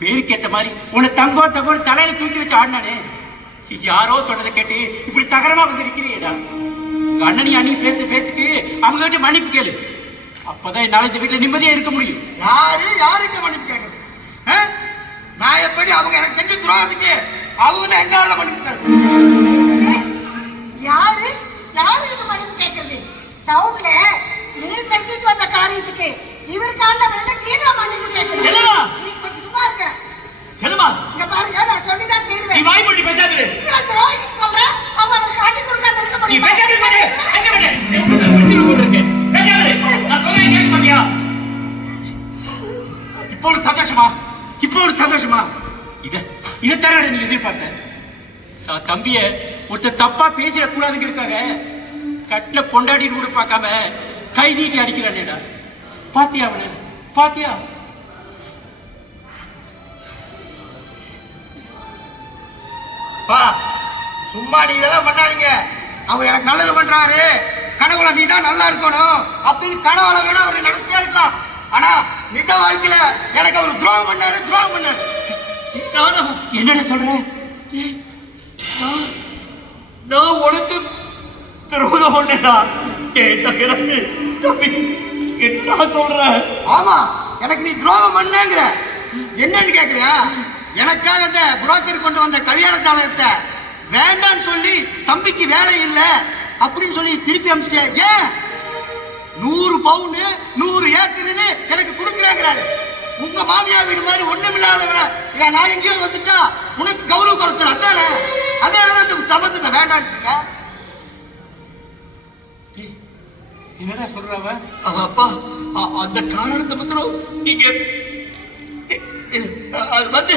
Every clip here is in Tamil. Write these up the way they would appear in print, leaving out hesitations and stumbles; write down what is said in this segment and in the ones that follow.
பேருக்கு ஏத்த மாதிரி உன்னை தங்கம் தங்கம் தலையில தூக்கி வச்சு ஆடினானே, யாரோ சொன்னதை கேட்டு இப்படி தகரமா வந்து நிக்கிறீடா. உங்க அண்ணனி அண்ணி பேசுற பேச்சுக்கு அவங்க கிட்ட மன்னிப்பு கேளு. அப்பதான் என்னால இந்த வீட்டுல நிம்மதியா இருக்க முடியும். யாருக்கு மன்னிப்பு கேட்கறது? நான் எப்படி அவங்க எனக்கு செஞ்ச துரோகத்துக்கு அவங்க தான் எங்க மன்னிப்பு கேட்கறது? யாரு யாருக்கு மன்னிப்பு கேட்கறது? டவுன்ல நீ செஞ்சுட்டு வந்த காரியத்துக்கு இவருக்கான வேண்டாம் நீங்க மன்னிப்பு கேட்கறது. நீ கொஞ்சம் சும்மா இருக்க. செல்லுமா, இங்க பாருங்க, நான் சொல்லிதான் தீர்வேன். நீ வாய் போட்டு பேசாதே. நீ துரோகி சொல்ற, அவனை காட்டி கொடுக்காம இருக்க நீ முடியுமா? பேசாதே பாரு. பேசாதே. விசிறு போட்டுருக்கு. பேசாதே. நான் சொல்றேன் கேட்க மாட்டியா? இப்போ ஒரு சந்தோஷமா? இப்போ ஒரு சந்தோஷமா? இத தர நீ எதிர்பார்த்த தம்பிய ஒருத்தர் தப்பா பேசிடக்கூடாதுங்கிறதுக்காக கட்டில பொண்டாடிட்டு கூட பார்க்காம கை நீட்டி அடிக்கிறானேடா. பாத்தியா அவனு? பாத்தியா? சும்மா நீ இதெல்லாம் பண்ணாதீங்க. அவர் எனக்கு நல்லது பண்றாரு, கனவுல நீ தான் நல்லா இருக்கணும் அப்படின்னு கனவுல வேணா அவர் நினைச்சிட்டே இருக்கலாம். ஆனா நிஜ வாழ்க்கையில எனக்கு அவர் துரோகம் பண்ணாரு. என்னடா சொல்ற? நான் உனக்கு துரோகம் பண்ணேடா. என்ன சொல்ற? ஆமா, எனக்கு நீ துரோகம் பண்ணேங்கிற. என்னன்னு கேக்குறியா? எனக்காக இந்த புரோக்கர் கொண்டு வந்த கல்யாண ஜாதகத்தை வேண்டான்னு சொல்லி தம்பிக்கு வேலை இல்லை அப்படின்னு சொல்லி திருப்பி அனுப்பிச்சிட்டேன். ஏன் 100 பவுன் 100 ஏக்கர்னு எனக்கு கொடுக்குறாங்கிறாரு. உங்க மாமியார் வீடு மாதிரி ஒண்ணுமில்லாதவன நான் எங்கேயோ வந்துட்டா உனக்கு கௌரவ குறைச்சல். அதானே, அதனாலதான் இந்த சம்பந்தத்தை வேண்டான்னு. என்னடா சொல்றவ? அப்பா, அந்த காரணத்தை பத்திரம் நீங்க அது வந்து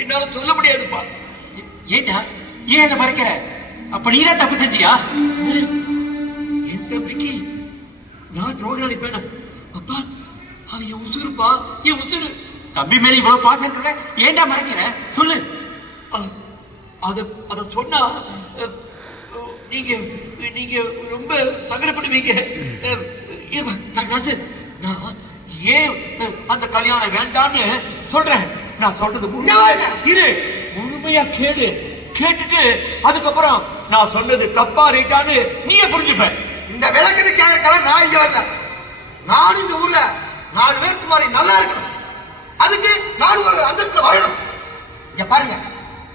என்னால சொல்ல முடியாதுப்பா. ஏண்டா ஏன் அதை மறைக்கிற? அப்ப நீதான் தப்பு செஞ்சியா? என் தம்பிக்கு நான் துரோகம் அளிப்பேன். அப்பா, அது என் உசுருப்பா, என் உசுரு. தம்பி மேல இவ்வளவு பாசம் இருக்கிற ஏண்டா மறைக்கிற? சொல்லு. அத சொன்னா நீங்க நீங்க ரொம்ப சங்கடப்படுவீங்க. நான் ஏன் அந்த கல்யாணம் வேண்டாம்னு சொல்றேன். நான் சொல்றது இரு, முழுமையா கேளு. கேட்டுட்டு அதுக்கப்புறம் நான் சொன்னது தப்பா ரைட்டான்னு நீயே புரிஞ்சுப்ப. இந்த விளக்கத்து கேட்கல நான் இங்க வரல. நானும் இந்த ஊர்ல 4 பேருக்கு மாதிரி நல்லா இருக்கணும். அதுக்கு நானும் ஒரு அந்தஸ்து வரணும். இங்க பாருங்க,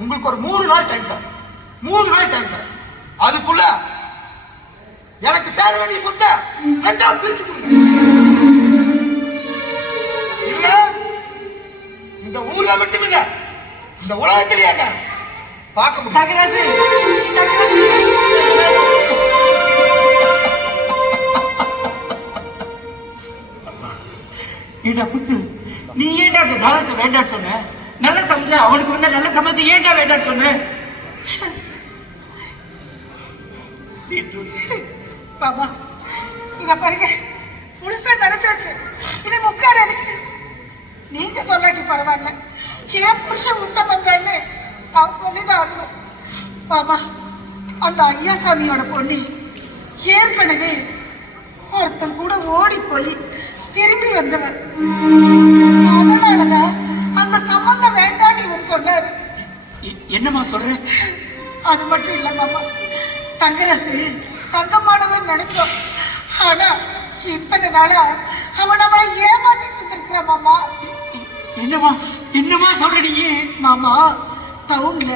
உங்களுக்கு ஒரு 3 நாள் டைம் தரேன். 3 நாள் டைம் தரேன். அதுக்குள்ள எனக்கு சேர வேண்டிய சொத்தை 2ஆ பிரிச்சு கொடுங்க. இல்ல இந்த ஊர்ல மட்டும் இல்ல, இந்த உலகத்திலேயே பார்க்க முடியும். ஏண்டா புத்து, நீ ஏண்டா அந்த தாரத்தை வேண்டான்னு சொன்ன? நல்ல சம்பந்தம் அவனுக்கு வந்த நல்ல சம்பந்தம் ஏண்டா வேண்டான்னு சொன்ன? பாபா, இத பாருங்க, முழுசா நினைச்சாச்சு. இனி முக்காடு இருக்கு. நீங்க சொல்லாட்டி பரவாயில்ல, ஏன் புருஷன் உத்தம் பண்றான்னு நான் சொல்லிதான் ஆகணும். பாபா, அந்த ஐயாசாமியோட பொண்ணு ஏற்கனவே ஒருத்தன் கூட ஓடி போய் திரும்பி வந்தவர். அதனாலதான் அந்த சம்பந்தம் வேண்டான்னு இவர் சொன்னாரு. என்னமா சொல்ற? அது மட்டும் இல்ல மாமா, தங்கரசு தங்கமானவன் நினைச்சோம். ஆனா இத்தனை நாளா அவன் நம்மளை ஏமாத்திட்டு இருந்திருக்கிற மாமா. என்னமா சொல்ற நீ? மாமா, டவுன்ல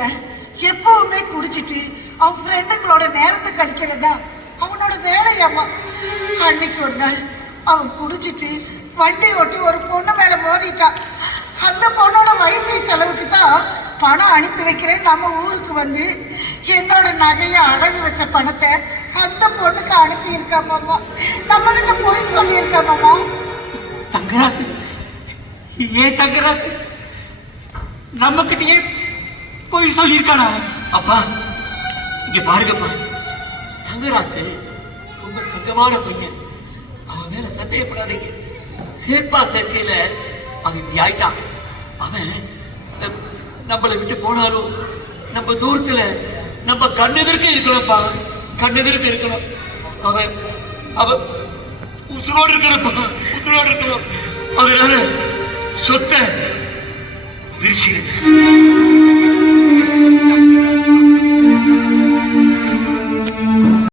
எப்பவுமே குடிச்சிட்டு அவன் ஃப்ரெண்டுங்களோட நேரத்தை கழிக்கிறதா அவனோட வேலையாமா. அன்னைக்கு ஒரு நாள் அவன் குடிச்சிட்டு வண்டி ஓட்டி ஒரு பொண்ணு மேல மோதிட்டான். அந்த பொண்ணோட வைத்திய செலவுக்கு தான் பணம் அனுப்பி வைக்கிறேன் நம்ம ஊருக்கு வந்து என்னோட நகையை அடகு வச்ச பணத்தை அந்த பொண்ணுக்கு அனுப்பி இருக்கா மாமா. நம்ம கிட்ட போய் சொல்லியிருக்கா மாமா. தங்கராசு, ஏன் தங்கராசு நம்ம கிட்டயே போய் சொல்லியிருக்கானா? அப்பா, இங்க பாருங்கப்பா, தங்கராசு ரொம்ப தங்கமான பையன். அவன் மேல சந்தேகப்படாதீங்க. சேர்ப்பா சேர்க்கையில அவன் இப்படி ஆயிட்டான். அவன் நம்மளை விட்டு போனாலும் நம்ம தூரத்துல நம்ம கண்ணெதிர்க்க இருக்கணும்ப்பா, கண்ணெதிர்க்க இருக்கணும். அவன் அவன் உசுரோடு இருக்கணும்ப்பா, உசுரோடு இருக்கணும். அதனால சொத்தை பிரிச்சு